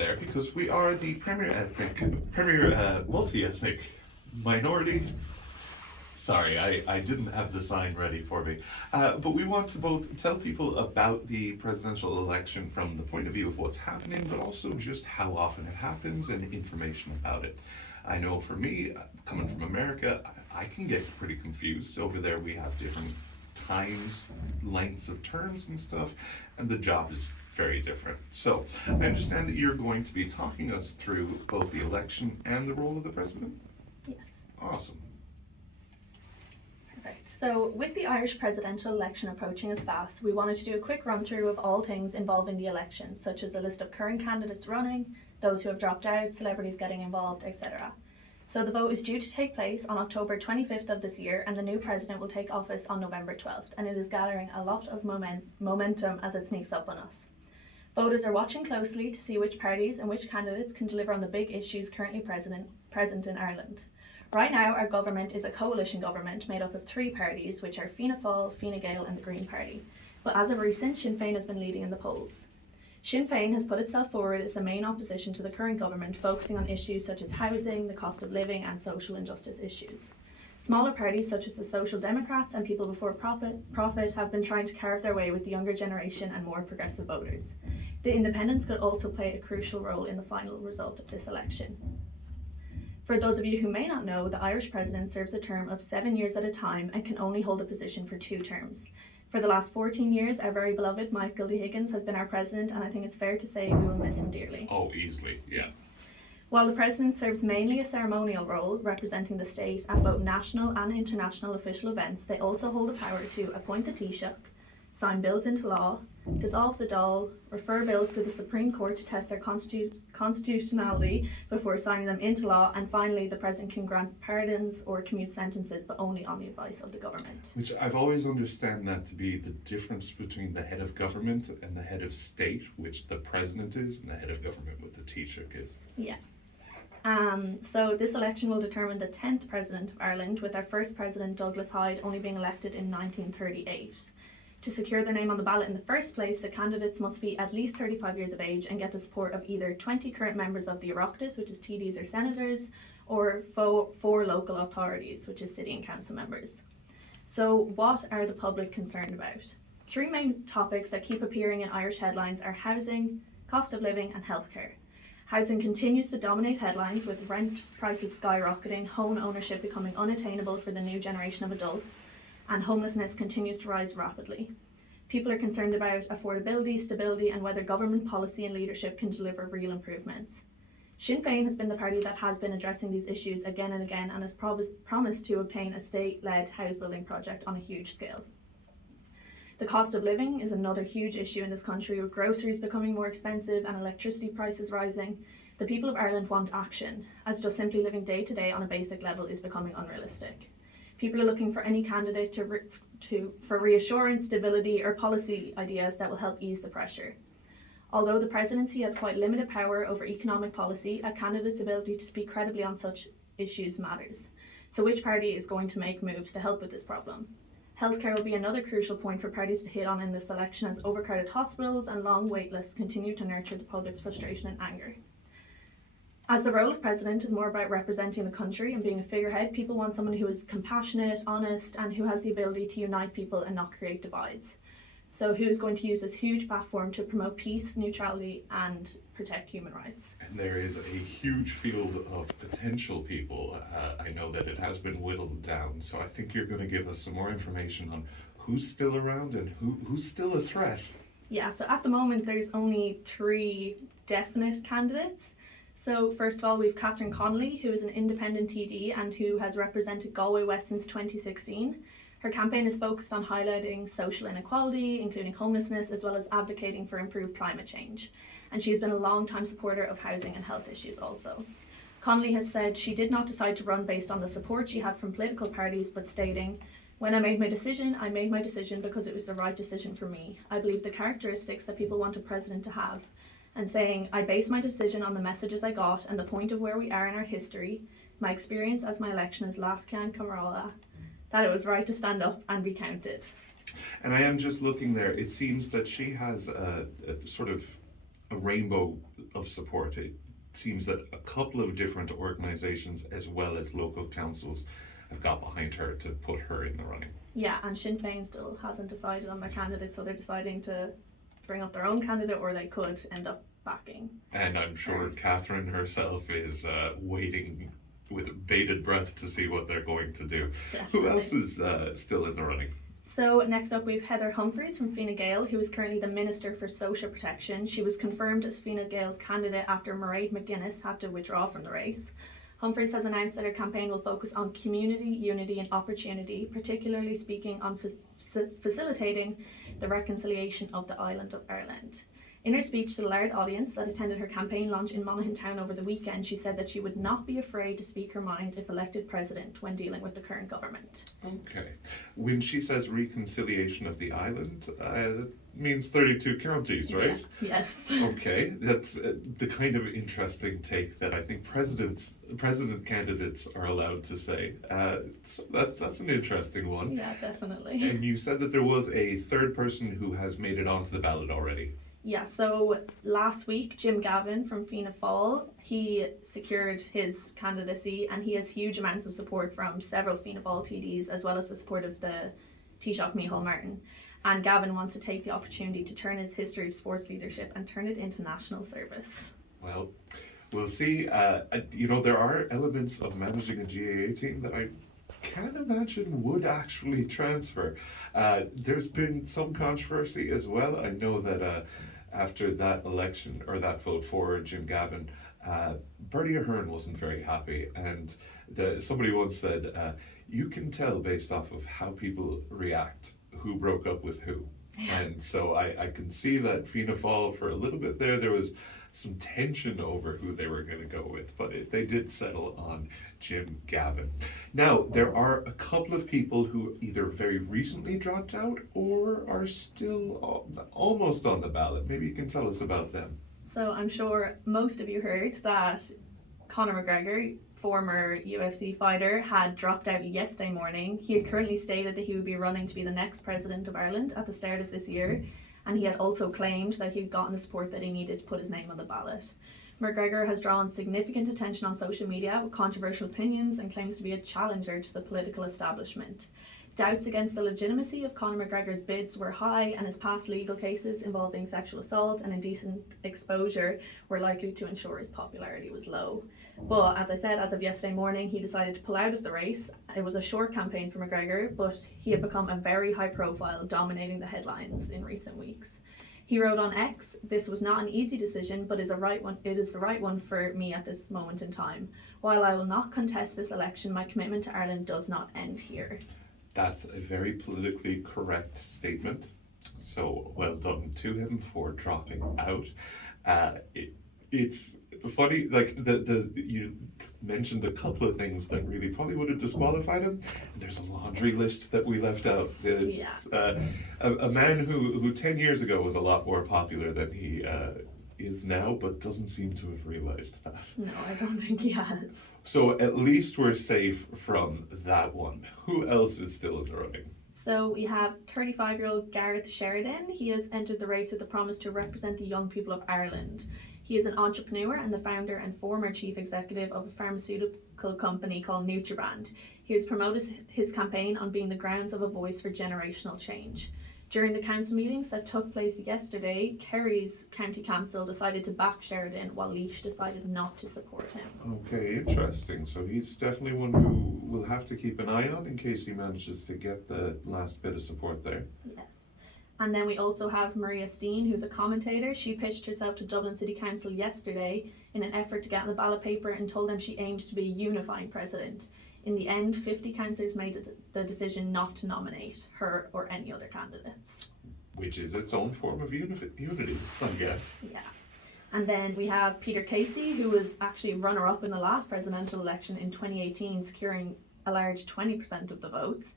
there because we are the premier multi-ethnic minority. Sorry, I didn't have the sign ready for me. But we want to both tell people about the presidential election from the point of view of what's happening, but also just how often it happens and information about it. I know for me, coming from America, I can get pretty confused. Over there we have different times, lengths of terms and stuff, and the job is very different. So I understand that you're going to be talking us through both the election and the role of the president? Yes. Awesome. Perfect. So with the Irish presidential election approaching us fast, we wanted to do a quick run through of all things involving the election, such as a list of current candidates running, those who have dropped out, celebrities getting involved, etc. So the vote is due to take place on October 25th of this year, and the new president will take office on November 12th, and it is gathering a lot of momentum as it sneaks up on us. Voters are watching closely to see which parties and which candidates can deliver on the big issues currently present in Ireland. Right now, our government is a coalition government made up of three parties, which are Fianna Fáil, Fine Gael and the Green Party. But as of recent, Sinn Féin has been leading in the polls. Sinn Féin has put itself forward as the main opposition to the current government, focusing on issues such as housing, the cost of living and social injustice issues. Smaller parties such as the Social Democrats and People Before Profit have been trying to carve their way with the younger generation and more progressive voters. The independents could also play a crucial role in the final result of this election. For those of you who may not know, the Irish president serves a term of 7 years at a time and can only hold a position for 2 terms. For the last 14 years, our very beloved Michael D. Higgins has been our president, and I think it's fair to say we will miss him dearly. Oh, easily, yeah. While the president serves mainly a ceremonial role, representing the state at both national and international official events, they also hold the power to appoint the Taoiseach, sign bills into law, dissolve the Dáil, refer bills to the Supreme Court to test their constitutionality before signing them into law, and finally the president can grant pardons or commute sentences, but only on the advice of the government. Which I've always understood that to be the difference between the head of government and the head of state, which the president is, and the head of government, what the Taoiseach is. Yeah. So this election will determine the 10th president of Ireland, with our first president, Douglas Hyde, only being elected in 1938. To secure their name on the ballot in the first place, the candidates must be at least 35 years of age and get the support of either 20 current members of the Oireachtas, which is TDs or senators, or 4 local authorities, which is city and council members. So what are the public concerned about? 3 main topics that keep appearing in Irish headlines are housing, cost of living and healthcare. Housing continues to dominate headlines, with rent prices skyrocketing, home ownership becoming unattainable for the new generation of adults, and homelessness continues to rise rapidly. People are concerned about affordability, stability, and whether government policy and leadership can deliver real improvements. Sinn Féin has been the party that has been addressing these issues again and again, and has promised to obtain a state-led house building project on a huge scale. The cost of living is another huge issue in this country, with groceries becoming more expensive and electricity prices rising. The people of Ireland want action, as just simply living day to day on a basic level is becoming unrealistic. People are looking for any candidate for reassurance, stability, or policy ideas that will help ease the pressure. Although the presidency has quite limited power over economic policy, a candidate's ability to speak credibly on such issues matters. So which party is going to make moves to help with this problem? Healthcare will be another crucial point for parties to hit on in this election, as overcrowded hospitals and long wait lists continue to nurture the public's frustration and anger. As the role of president is more about representing the country and being a figurehead, people want someone who is compassionate, honest, and who has the ability to unite people and not create divides. So who is going to use this huge platform to promote peace, neutrality, and protect human rights? And there is a huge field of potential people. I know that it has been whittled down, so I think you're going to give us some more information on who's still around and who's still a threat. Yeah, so at the moment there's only 3 definite candidates. So first of all, we've Catherine Connolly, who is an independent TD and who has represented Galway West since 2016. Her campaign is focused on highlighting social inequality, including homelessness, as well as advocating for improved climate change. And she's been a long-time supporter of housing and health issues also. Connolly has said she did not decide to run based on the support she had from political parties, but stating, "When I made my decision because it was the right decision for me. I believe the characteristics that people want a president to have," and saying, "I base my decision on the messages I got and the point of where we are in our history, my experience as my election as Last Ceann Comhairle, that it was right to stand up and be counted." And I am just looking there, it seems that she has a sort of a rainbow of support. It seems that a couple of different organisations as well as local councils have got behind her to put her in the running. Yeah, and Sinn Féin still hasn't decided on their candidate, so they're deciding to bring up their own candidate, or they could end up backing. And I'm sure Catherine herself is waiting with bated breath to see what they're going to do. Definitely. Who else is still in the running? So next up we've Heather Humphreys from Fine Gael, who is currently the Minister for Social Protection. She was confirmed as Fine Gael's candidate after Mairead McGuinness had to withdraw from the race. Humphreys has announced that her campaign will focus on community, unity and opportunity, particularly speaking on facilitating the reconciliation of the island of Ireland. In her speech to the large audience that attended her campaign launch in Monaghan Town over the weekend, she said that she would not be afraid to speak her mind if elected president when dealing with the current government. Okay. When she says reconciliation of the island, that means 32 counties, right? Yeah. Yes. Okay, that's the kind of interesting take that I think president candidates are allowed to say. So that's an interesting one. Yeah, definitely. And you said that there was a third person who has made it onto the ballot already. Yeah, so last week, Jim Gavin from Fianna Fáil, he secured his candidacy and he has huge amounts of support from several Fianna Fáil TDs as well as the support of the Taoiseach Micheál Martin. And Gavin wants to take the opportunity to turn his history of sports leadership and turn it into national service. Well, we'll see. There are elements of managing a GAA team that I can't imagine would actually transfer. There's been some controversy as well. I know that after that election, or that vote for Jim Gavin, Bertie Ahern wasn't very happy, and somebody once said, you can tell based off of how people react who broke up with who. And so I can see that Fianna Fáil, for a little bit there was some tension over who they were going to go with, but they did settle on Jim Gavin. Now, there are a couple of people who either very recently dropped out or are still almost on the ballot. Maybe you can tell us about them. So I'm sure most of you heard that Conor McGregor, former UFC fighter, had dropped out yesterday morning. He had currently stated that he would be running to be the next president of Ireland at the start of this year, and he had also claimed that he had gotten the support that he needed to put his name on the ballot. McGregor has drawn significant attention on social media with controversial opinions and claims to be a challenger to the political establishment. Doubts against the legitimacy of Conor McGregor's bids were high, and his past legal cases involving sexual assault and indecent exposure were likely to ensure his popularity was low. But as I said, as of yesterday morning, he decided to pull out of the race. It was a short campaign for McGregor, but he had become a very high profile, dominating the headlines in recent weeks. He wrote on X, "This was not an easy decision, but it is the right one for me at this moment in time. While I will not contest this election, my commitment to Ireland does not end here." That's a very politically correct statement. So well done to him for dropping out. It's funny, like you mentioned a couple of things that really probably would have disqualified him. There's a laundry list that we left out. It's a man who 10 years ago was a lot more popular than he is now, but doesn't seem to have realized that. No, I don't think he has. So at least we're safe from that one. Who else is still in the running? So we have 35-year-old Gareth Sheridan. He has entered the race with the promise to represent the young people of Ireland. He is an entrepreneur and the founder and former chief executive of a pharmaceutical company called Nutribrand. He has promoted his campaign on being the grounds of a voice for generational change. During the council meetings that took place yesterday, Kerry's County Council decided to back Sheridan, while Laois decided not to support him. Okay, interesting. So he's definitely one who we'll have to keep an eye on in case he manages to get the last bit of support there. Yes. And then we also have Maria Steen, who's a commentator. She pitched herself to Dublin City Council yesterday in an effort to get on the ballot paper and told them she aimed to be a unifying president. In the end, 50 councillors made the decision not to nominate her or any other candidates. Which is its own form of unity, I guess. Yeah. And then we have Peter Casey, who was actually runner-up in the last presidential election in 2018, securing a large 20% of the votes.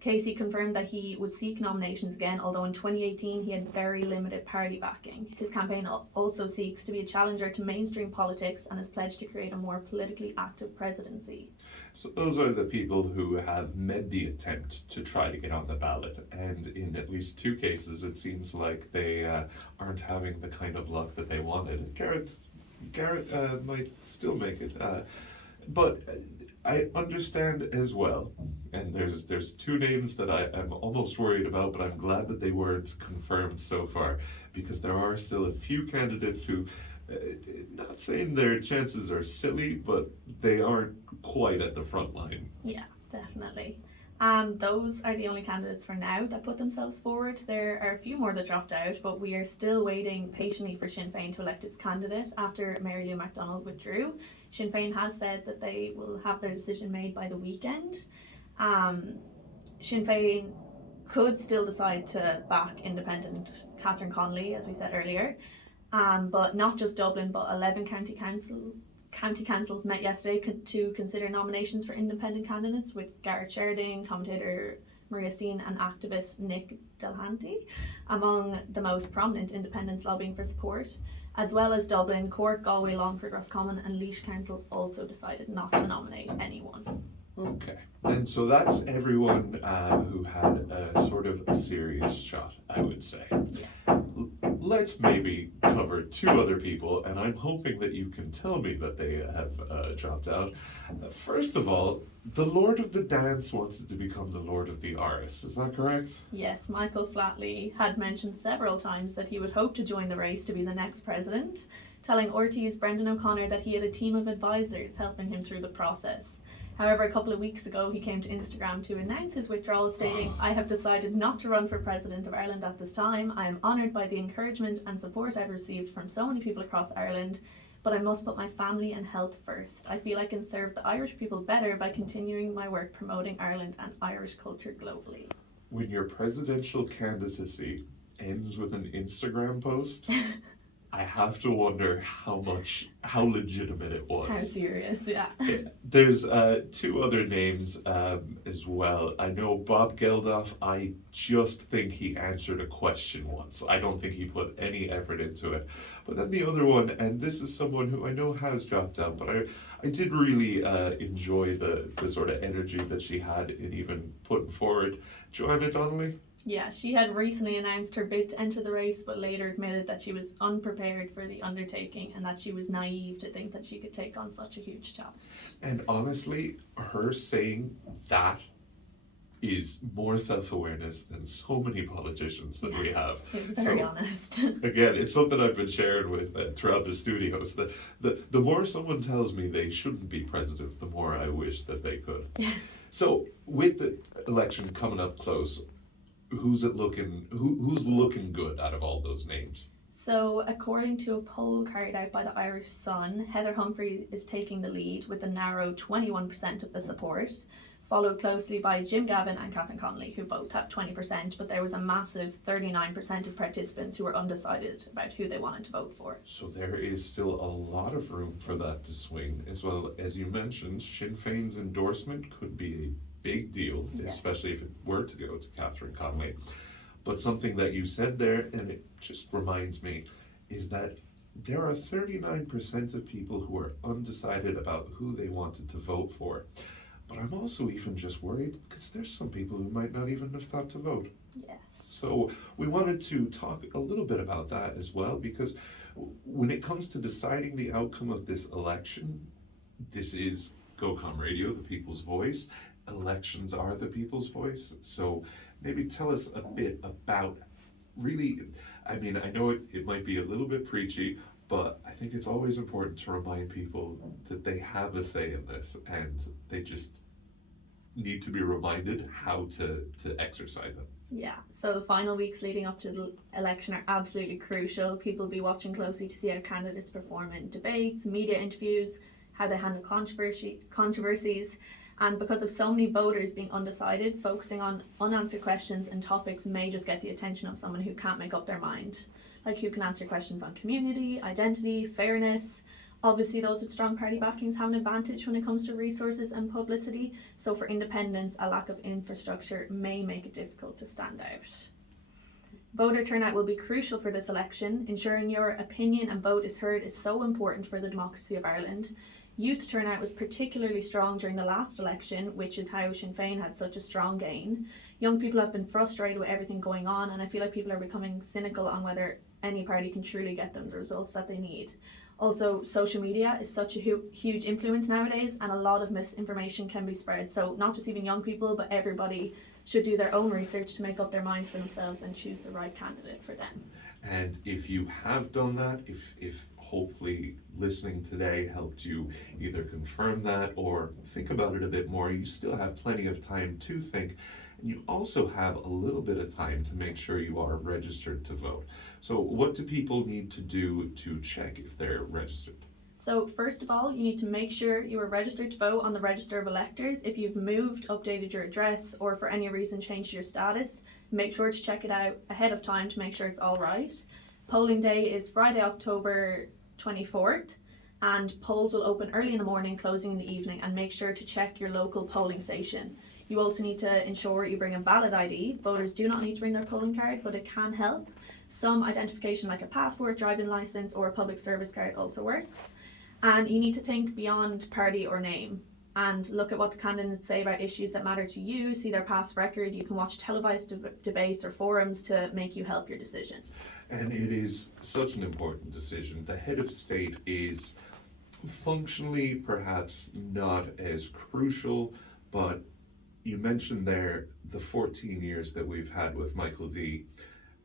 Casey confirmed that he would seek nominations again, although in 2018 he had very limited party backing. His campaign also seeks to be a challenger to mainstream politics and has pledged to create a more politically active presidency. So those are the people who have made the attempt to try to get on the ballot, and in at least 2 cases it seems like they aren't having the kind of luck that they wanted. Garrett might still make it, but I understand as well, and there's 2 names that I'm almost worried about, but I'm glad that they weren't confirmed so far, because there are still a few candidates who, not saying their chances are silly, but they aren't quite at the front line. Yeah, definitely. Those are the only candidates for now that put themselves forward. There are a few more that dropped out, but we are still waiting patiently for Sinn Féin to elect its candidate after Mary Lou McDonald withdrew. Sinn Féin has said that they will have their decision made by the weekend. Sinn Féin could still decide to back independent Catherine Connolly, as we said earlier, but not just Dublin, but 11 county councils met yesterday to consider nominations for independent candidates, with Garrett Sheridan, commentator Maria Steen and activist Nick Delhanty among the most prominent independents lobbying for support. As well as Dublin, Cork, Galway, Longford, Roscommon and Laois councils also decided not to nominate anyone. Okay, and so that's everyone who had a sort of a serious shot, I would say. Yeah. Let's maybe cover 2 other people, and I'm hoping that you can tell me that they have dropped out. First of all, the Lord of the Dance wanted to become the Lord of the Iris, is that correct? Yes, Michael Flatley had mentioned several times that he would hope to join the race to be the next president, telling RT's Brendan O'Connor that he had a team of advisors helping him through the process. However, a couple of weeks ago, he came to Instagram to announce his withdrawal, stating, "I have decided not to run for President of Ireland at this time. I am honoured by the encouragement and support I've received from so many people across Ireland, but I must put my family and health first. I feel I can serve the Irish people better by continuing my work promoting Ireland and Irish culture globally." When your presidential candidacy ends with an Instagram post, I have to wonder how legitimate it was. How serious, yeah. There's 2 other names as well. I know Bob Geldof, I just think he answered a question once. I don't think he put any effort into it. But then the other one, and this is someone who I know has dropped out, but I did really enjoy the sort of energy that she had in even putting forward Joanna Donnelly. Yeah, she had recently announced her bid to enter the race, but later admitted that she was unprepared for the undertaking and that she was naive to think that she could take on such a huge challenge. And honestly, her saying that is more self-awareness than so many politicians that we have. It's very honest. Again, it's something I've been sharing with throughout the studios, that the more someone tells me they shouldn't be president, the more I wish that they could. So with the election coming up close, who's looking good out of all those names? So, according to a poll carried out by the Irish Sun, Heather Humphrey is taking the lead with a narrow 21% of the support, followed closely by Jim Gavin and Catherine Connolly, who both have 20%, but there was a massive 39% of participants who were undecided about who they wanted to vote for. So there is still a lot of room for that to swing, as well as you mentioned, Sinn Féin's endorsement could be a big deal, yes, especially if it were to go to Catherine Connolly. But something that you said there, and it just reminds me, is that there are 39% of people who are undecided about who they wanted to vote for. But I'm also even just worried because there's some people who might not even have thought to vote. Yes. So we wanted to talk a little bit about that as well, because when it comes to deciding the outcome of this election, this is GOCOM Radio, the people's voice. Elections are the people's voice. So maybe tell us a bit about really, I mean, I know it might be a little bit preachy, but I think it's always important to remind people that they have a say in this, and they just need to be reminded how to exercise it. Yeah, so the final weeks leading up to the election are absolutely crucial. People will be watching closely to see how candidates perform in debates, media interviews, how they handle controversies. And because of so many voters being undecided, focusing on unanswered questions and topics may just get the attention of someone who can't make up their mind. Like who can answer questions on community, identity, fairness, Obviously, those with strong party backings have an advantage when it comes to resources and publicity, so for independents, a lack of infrastructure may make it difficult to stand out. Voter turnout will be crucial for this election. Ensuring your opinion and vote is heard is so important for the democracy of Ireland. Youth turnout was particularly strong during the last election, which is how Sinn Féin had such a strong gain. Young people have been frustrated with everything going on, and I feel like people are becoming cynical on whether any party can truly get them the results that they need. Also, social media is such a huge influence nowadays, and a lot of misinformation can be spread. So not just even young people, but everybody should do their own research to make up their minds for themselves and choose the right candidate for them. And if you have done that, if hopefully listening today helped you either confirm that or think about it a bit more, you still have plenty of time to think. And you also have a little bit of time to make sure you are registered to vote. So what do people need to do to check if they're registered? So first of all, you need to make sure you are registered to vote on the Register of Electors. If you've moved, updated your address, or for any reason changed your status, make sure to check it out ahead of time to make sure it's all right. Polling day is Friday, October 24th, and polls will open early in the morning, closing in the evening, and make sure to check your local polling station. You also need to ensure you bring a valid ID. Voters do not need to bring their polling card, but it can help. Some identification like a passport, driving licence, or a public service card also works. And you need to think beyond party or name and look at what the candidates say about issues that matter to you, see their past record. You can watch televised debates or forums to make you help your decision. And it is such an important decision. The head of state is functionally perhaps not as crucial, but you mentioned there the 14 years that we've had with Michael D.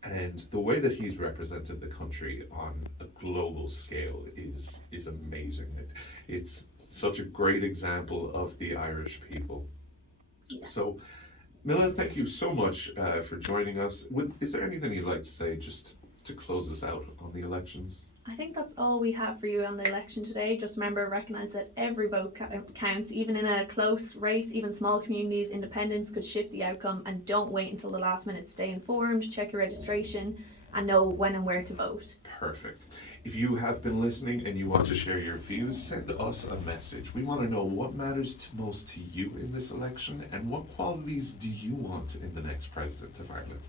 And the way that he's represented the country on a global scale is amazing. It's such a great example of the Irish people. Yeah. So, Milla, thank you so much for joining us. Is there anything you'd like to say just to close us out on the elections? I think that's all we have for you on the election today. Just remember, recognise that every vote counts, even in a close race. Even small communities, independents could shift the outcome, and don't wait until the last minute. Stay informed, check your registration, and know when and where to vote. Perfect. If you have been listening and you want to share your views, send us a message. We want to know what matters most to you in this election, and what qualities do you want in the next president of Ireland.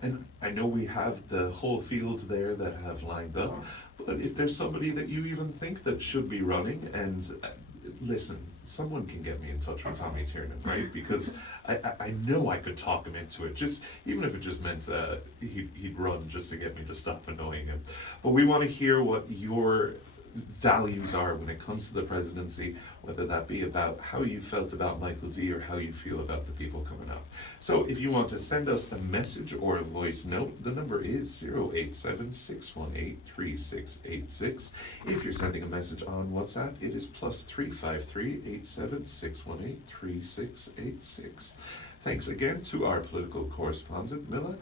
And I know we have the whole field there that have lined up, but if there's somebody that you even think that should be running, and listen, someone can get me in touch with Tommy Tiernan, right? Because I know I could talk him into it, just even if it just meant he'd run just to get me to stop annoying him. But we want to hear what your values are when it comes to the presidency, whether that be about how you felt about Michael D or how you feel about the people coming up. So if you want to send us a message or a voice note, the number is 087-618-3686. If you're sending a message on WhatsApp, it is +353 87-618-3686. Thanks again to our political correspondent, Milla.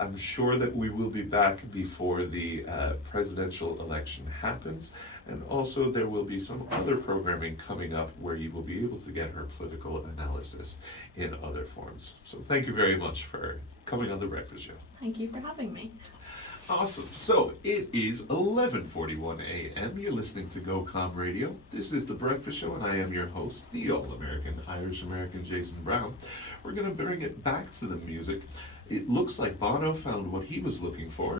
I'm sure that we will be back before the presidential election happens, and also there will be some other programming coming up where you will be able to get her political analysis in other forms. So thank you very much for coming on The Breakfast Show. Thank you for having me. Awesome. So it is 11:41 a.m. You're listening to GOCOM Radio. This is The Breakfast Show, and I am your host, the All-American Irish-American Jason Browne. We're going to bring it back to the music. It looks like Bono found what he was looking for.